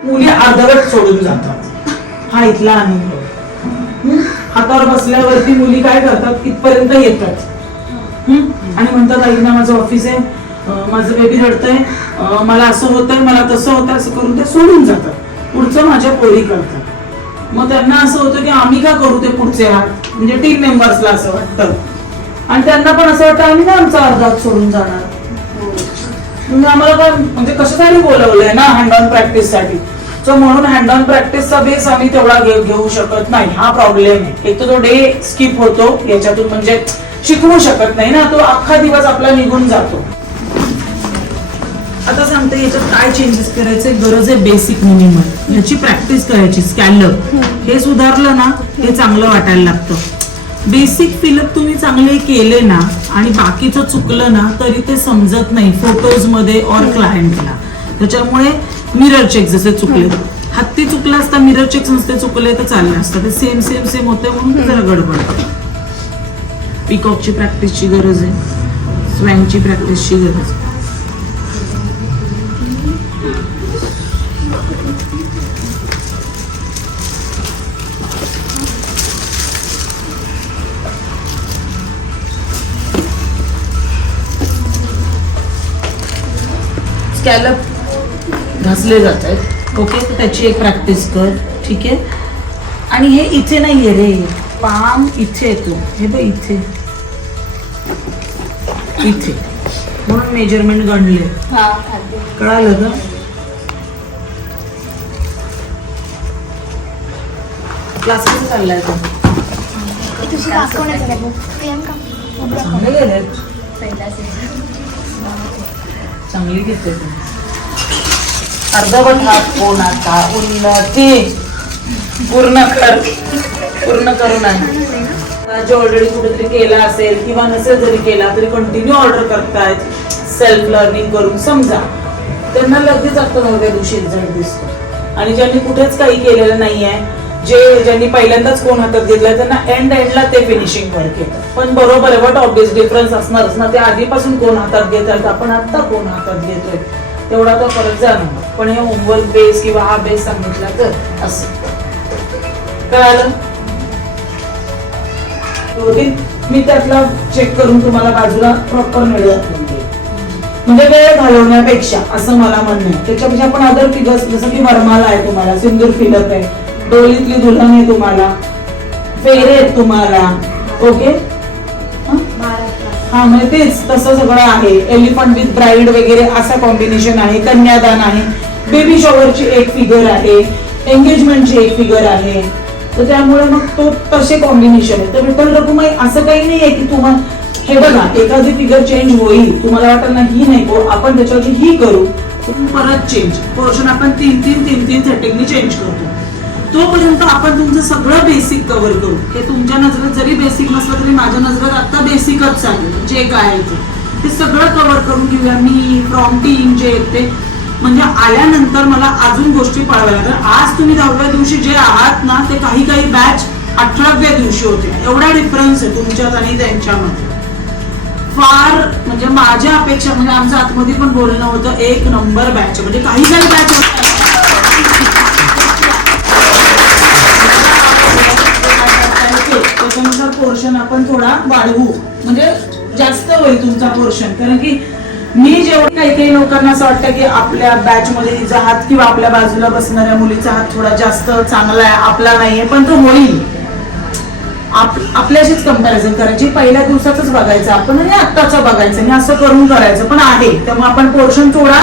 मुली अर्धवट सोडून जातात. हा इथला अनुभव. हातावर बसल्यावरती मुली काय करतात, इथपर्यंत येतात आणि म्हणतात आई ना माझं ऑफिस आहे, माझं बेबी रडतंय, मला असं होतंय, मला तसं होतं, असं करून ते सोडून जातात. पुढचं माझ्या पोरी करतात. मग त्यांना असं होतं की आम्ही का करू ते पुढचे हात, म्हणजे टीम मेंबर्सला असं वाटतं आणि त्यांना पण असं वाटतं आम्ही ना आमचा अर्धा सोडून जाणार. म्हणजे आम्हाला पण म्हणजे कशासाठी बोलवलंय ना, हँड ऑन प्रॅक्टिस साठी. सो म्हणून हँड ऑन प्रॅक्टिसचा बेस आम्ही तेवढा घेऊ शकत नाही. हा प्रॉब्लेम आहे. एक तर तो डे स्किप होतो याच्यातून, म्हणजे शिकवू शकत नाही ना, तो अख्खा दिवस आपला निघून जातो. आता सांगते याच्यात काय चेंजेस करायचे. गरज आहे बेसिक मिनिमम, याची प्रॅक्टिस करायची. स्कॅलअप हे सुधारलं ना, हे चांगलं वाटायला लागतं. बेसिक फिलअप तुम्ही चांगले केले ना आणि बाकीचं चुकलं ना तरी ते समजत नाही फोटोज मध्ये और क्लायंटला. त्याच्यामुळे मिरर चेक जसे चुकले, हत्ती चुकला असता मिरर चेक नसते चुकले तर चाललं असतं. ते सेम सेम सेम होते म्हणून ते जरा गडबड. पिकॉकची प्रॅक्टिसची गरज आहे, स्वँगची प्रॅक्टिसची गरज आहे. स्कॅलप घासले जात आहेत. ओके, त्याची एक प्रॅक्टिस कर. ठीक आहे. आणि हे इथे नाहीये रे, पाम इथे येतो. हे बघ इथे इथे, म्हणून मेजरमेंट गणले. कळालं का? क्लास कसा चाललाय तो? चांगले गेले, चांगली घेते. अर्धवट हात कोणाचा, उन्नती पूर्ण करून आहे. जो ऑलरेडी कुठेतरी केला असेल किंवा नसेल जरी केला तरी कंटिन्यू ऑर्डर करतायत सेल्फ लर्निंग करून, समजा त्यांना लगेच आता 9व्या दिवशी रिझल्ट दिसतो. आणि ज्यांनी कुठेच काही केलेलं नाहीये, ज्यांनी पहिल्यांदाच कोण हातात घेतलाय, त्यांना एंडला ते फिनिशिंग वर्क येतं. पण बरोबर आहे, वॉट ऑब्वियस डिफरन्स असणारच ना. ते आधीपासून कोण हातात घेत आहेत, आपण आता कोण हातात घेतोय, तेवढा तो फरक जाणार. पण हे होमवर्क बेस किंवा हा बेस सांगितला तर असं कळालं. मी त्यातला चेक करून तुम्हाला बाजूला प्रॉपर मिळत म्हणजे वेळ घालवण्यापेक्षा, असं मला म्हणणं आहे. त्याच्यापेक्षा आपण अदर फिगर्स जसं की वरमाला आहे तुम्हाला, सिंदूर फिलअप आहे, डोलीतली दुल्हन आहे तुम्हाला, फेरे आहेत तुम्हाला. ओके, हा म्हणजे तेच तसं सगळं आहे. एलिफंट विथ ब्राईड वगैरे असा कॉम्बिनेशन आहे. कन्यादान आहे, बेबी शॉवरची एक फिगर आहे, एंगेजमेंटची एक फिगर आहे. तर त्यामुळे मग तो तसे कॉम्बिनेशन आहे. तर विठ्ठल रखुमाई असं काही नाहीये की तुम्हाला हे बघा एखादी फिगर चेंज होईल, तुम्हाला वाटत ना ही नाही, आपण त्याच्यावरती ही करू, परत चेंज पोर्शन आपण तीन सेटिंगनी चेंज करतो. तोपर्यंत आपण तुमचं सगळं बेसिक कव्हर करू. हे तुमच्या नजरेत जरी बेसिक नसलं तरी माझ्या नजरेत आता बेसिकच चालेल. जे काय आहे ते सगळं कव्हर करून घेऊया. मी फ्रॉम टीम जे येते म्हणजे आल्यानंतर मला अजून गोष्टी पळाव्या लागतात. आज तुम्ही 9व्या दिवशी जे आहात ना, ते काही बॅच 18व्या दिवशी होते. एवढा डिफरन्स आहे तुमच्यात आणि त्यांच्यामध्ये. फार म्हणजे माझ्या अपेक्षा, म्हणजे आमच्या आतमध्ये पण बोलणं होतं, एक नंबर बॅच. म्हणजे काही बॅच त्याच्यानुसार पोर्शन आपण थोडा वाढवू, म्हणजे जास्त होईल तुमचा पोर्शन. कारण की मी जेवढं काही लोकांना असं वाटतं की आपल्या बॅच मध्ये तिचा हात किंवा आपल्या बाजूला बसणाऱ्या मुलीचा हात थोडा जास्त चांगला आहे, आपला नाहीये, पण तो होईल. आपल्याशीच कंपॅरिझन करायची, पहिल्या दिवसाच बघायचं आपण आणि आत्ताचं बघायचं आणि असं करून करायचं पण आहे. त्यामुळे आपण पोर्शन थोडा